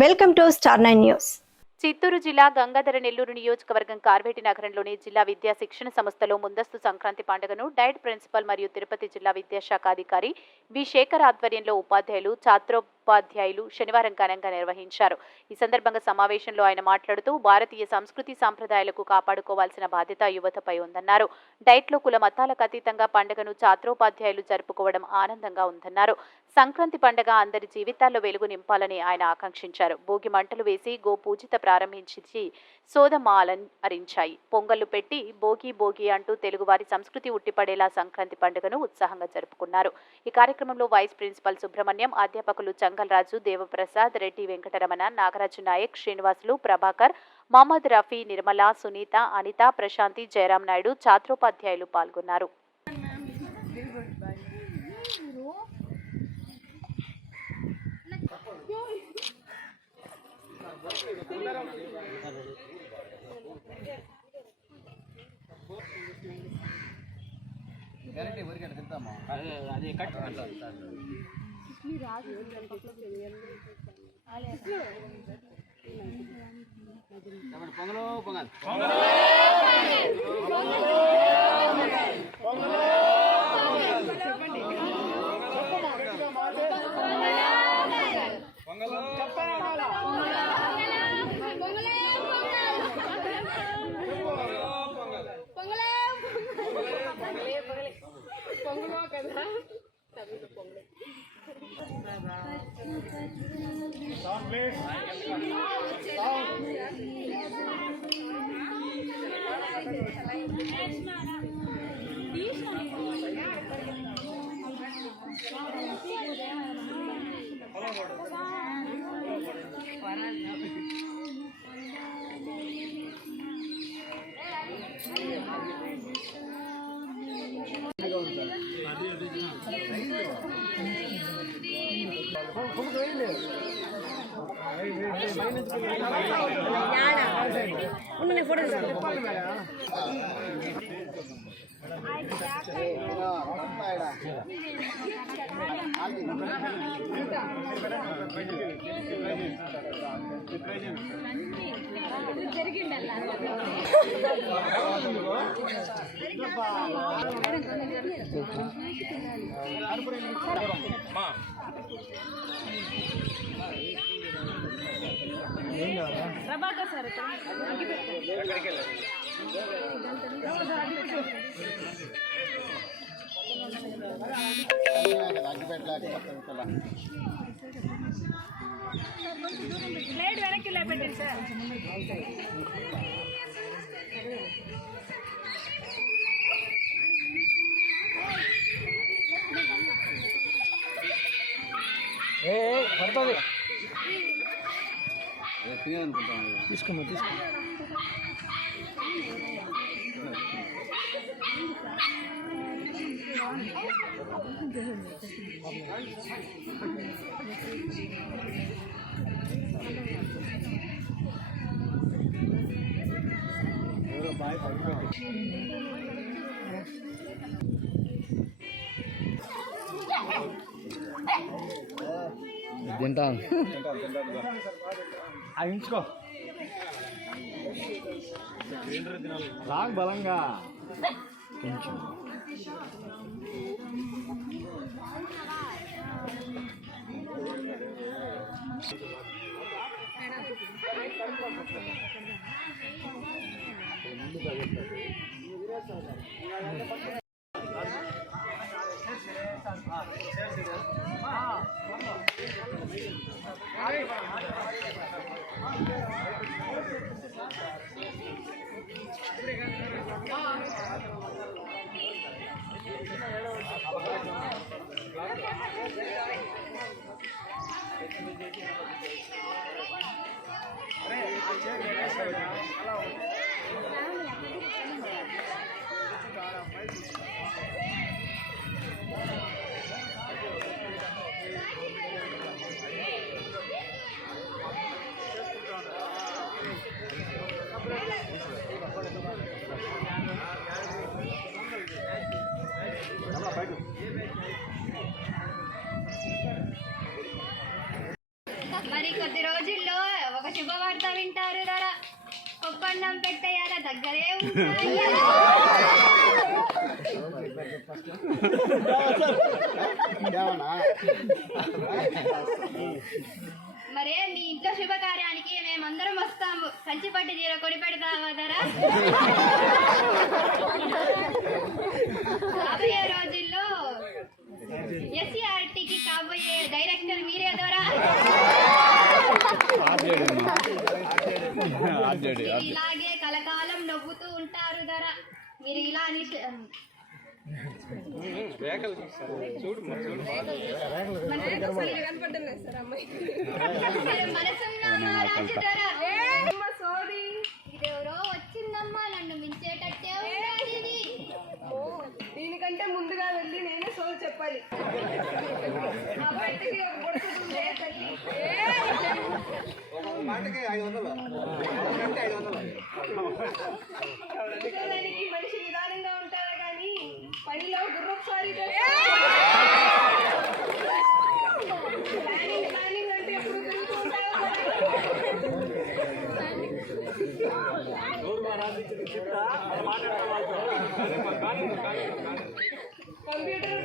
Welcome to star 9 news. Chittoor జిల్లా గంగాధర నెల్లూరు నియోజకవర్గం కార్వేటి నగరంలోని జిల్లా విద్యా శిక్షణ సంస్థలో ముందస్తు సంక్రాంతి పండుగను డైట్ ప్రిన్సిపల్ మరియు తిరుపతి జిల్లా విద్యాశాఖ అధికారి బి శేఖర్ ఆధ్వర్యంలో ఉపాధ్యాయులు ఛాత్రోపాధ్యాయులు శనివారం ఘనంగా నిర్వహించారు. ఈ సందర్భంగా సమావేశంలో ఆయన మాట్లాడుతూ భారతీయ సంస్కృతి సాంప్రదాయాలకు కాపాడుకోవాల్సిన బాధ్యత యువతపై ఉందన్నారు. డైట్లో కుల మతాలకు అతీతంగా పండుగను ఛాత్రోపాధ్యాయులు జరుపుకోవడం ఆనందంగా ఉందన్నారు. సంక్రాంతి పండుగ అందరి జీవితాల్లో వెలుగు నింపాలని ఆయన ఆకాంక్షించారు. భోగి మంటలు వేసి గోపూజిత ప్రారంభించి సోదమాలరించాయి. పొంగళ్లు పెట్టి భోగి భోగి అంటూ తెలుగువారి సంస్కృతి ఉట్టిపడేలా సంక్రాంతి పండుగను ఉత్సాహంగా జరుపుకున్నారు. ఈ కార్యక్రమంలో వైస్ ప్రిన్సిపల్ సుబ్రహ్మణ్యం, అధ్యాపకులు చంగల్రాజు, దేవప్రసాద్, రెడ్డి వెంకటరమణ, నాగరాజు నాయక్, శ్రీనివాసులు, ప్రభాకర్, మహమ్మద్ రఫీ, నిర్మల, సునీత, అనిత, ప్రశాంతి, జయరాం నాయుడు, ఛాత్రోపాధ్యాయులు పాల్గొన్నారు. ప్రభాకర్ సార్ ప్లేట్ వెనక్కి పెట్టండి సార్. పడుతుంది తీసుకోమా తీసుకో. తింటాను ఉంచుకో రాగు బలంగా కొంచెం మరి కొద్ది రోజుల్లో ఒక శుభవార్త వింటారు రా. ఒప్పందం పెట్టయ్యారా దగ్గరే ఉంటాయి. మరే మీ ఇంట్లో శుభకార్యానికి మేమందరం వస్తాము. కంచిపట్టి తీర కొని పెడతాము ధర. రాబోయే రోజుల్లో ఎస్సీఆర్టీకి కాబోయే డైరెక్టర్ మీరే ద్వారా. ఇలాగే కలకాలం నవ్వుతూ ఉంటారు ధర. మీరు ఇలా మనసున్న రాజు ధర. ఇదెవరో వచ్చిందమ్మా, నన్ను మించేటట్టే ఉన్నాడు ఇది. దీనికంటే ముందుగా వెళ్ళి నేనే సోల్ చెప్పాలి. ఆ బయటకి ఒక గుర్తుందే తల్లి. చూడడానికి మనిషి నిదానంగా ఉంటారా కానీ పనిలో గుర్రొకసారి ప్లానింగ్ అంటే ఎప్పుడు తిరుగుతూ ఉంటారు. కంప్యూటర్